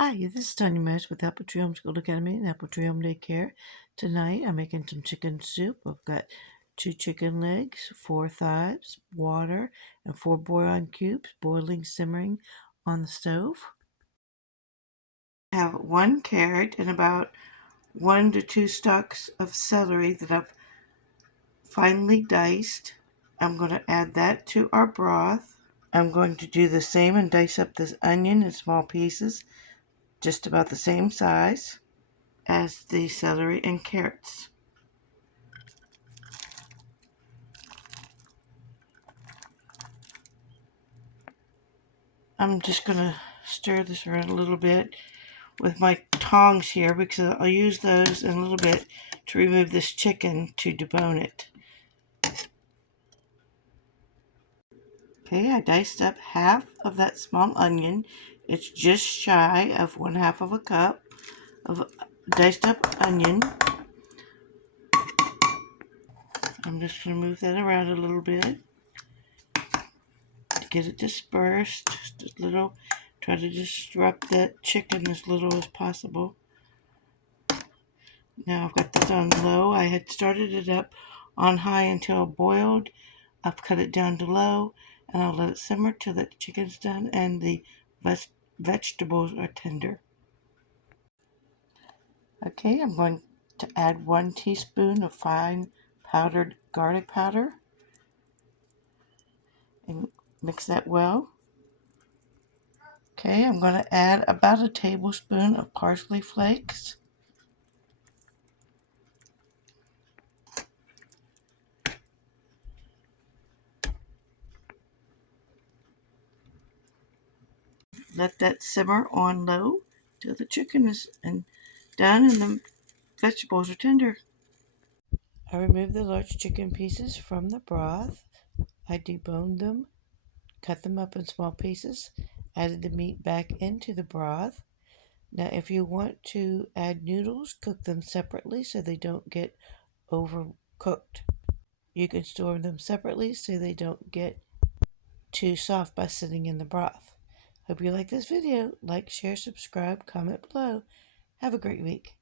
Hi, this is Tanya Mesh with Apple Tree Homeschool Academy and Apple Tree Home Daycare. Tonight I'm making some chicken soup. I've got 2 chicken legs, 4 thighs, water, and 4 bouillon cubes boiling, simmering on the stove. I have 1 carrot and about 1 to 2 stalks of celery that I've finely diced. I'm going to add that to our broth. I'm going to do the same and dice up this onion in small pieces, just about the same size as the celery and carrots. I'm just going to stir this around a little bit with my tongs here because I'll use those in a little bit to remove this chicken to debone it. Okay, I diced up half of that small onion. It's just shy of 1/2 of a cup of diced up onion. I'm just going to move that around a little bit to get it dispersed. Just a little, try to disrupt that chicken as little as possible. Now I've got this on low. I had started it up on high until it boiled. I've cut it down to low and I'll let it simmer till the chicken's done and the vegetables are tender. Okay, I'm going to add 1 teaspoon of fine powdered garlic powder and mix that well. Okay, I'm going to add about a tablespoon of parsley flakes. Let that simmer on low till the chicken is done and the vegetables are tender. I removed the large chicken pieces from the broth. I deboned them, cut them up in small pieces, added the meat back into the broth. Now, if you want to add noodles, cook them separately so they don't get overcooked. You can store them separately so they don't get too soft by sitting in the broth. Hope you like this video. Like, share, subscribe, comment below. Have a great week.